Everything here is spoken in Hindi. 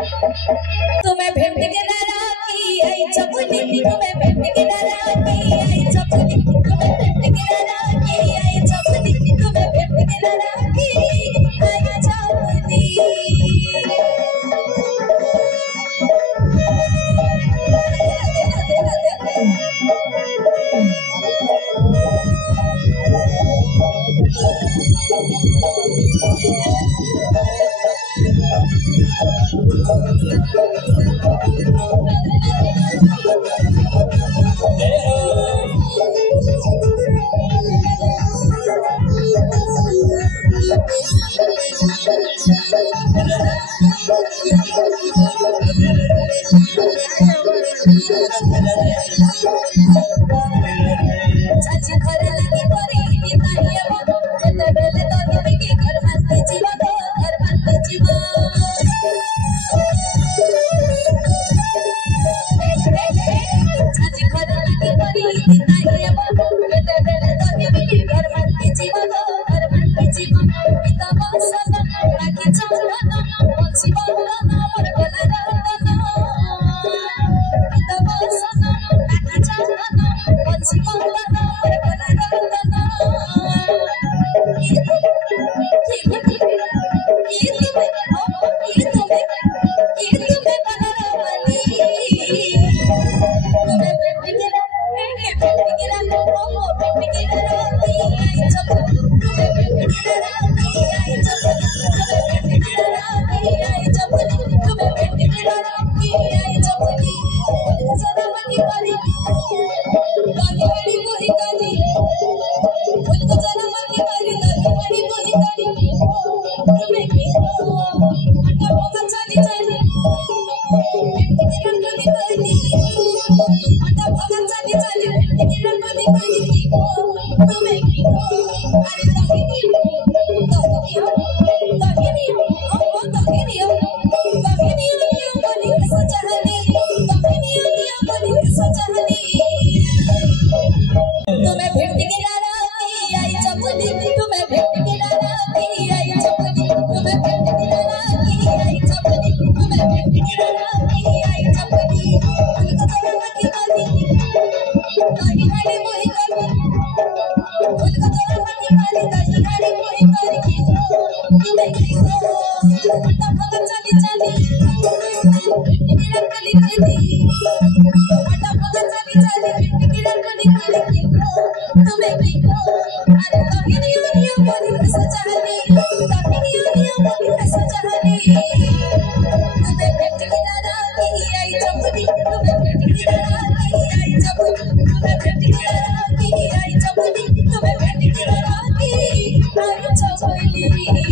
तुम्हें भेंट के राखी आई चपली तुम्हें भेंट के राखी आई चपली तुम्हें भेंट के राखी आई चपली तुम्हें भेंट के राखी आई चपली चाची घर लगी परी तारिया बाबू केते बेले तो हिबी घर मानते जीवा घर मानते जीवा चाची घर लगी परी तारिया बाबू केते बेले तो हिबी घर मानते जीवा घर मानते जीवा पिता बसन बाकी चंदन बंसी बंदन मोर गला रतन पिता बसन बाकी चंदन बंसी बंदन मोर गला रतन तुम्हें भेंट के राखी आई चपली तुम्हें भेंट के राखी आई चपली तुम्हें भेंट के राखी आई चपली तुम्हें भेंट के राखी आई चपली उनको जरा मत मारी कहीं हाड़े मोही कर उनको जरा मत मारी कहीं हाड़े मोही कर की तुम्हें की तो भगत चली चली भेंट के राखी कर दी आटा भगत चली चली भेंट के राखी कर की तुम्हें की अरे तभी नहीं बोली सचानी तभी नहीं बोली सचानी तुम्हें भेंट के राखी आई चपली तुम्हें भेंट के राखी तुम्हें भेंट के लागी आई चपली तुम्हें भेंट के लागी आई चपली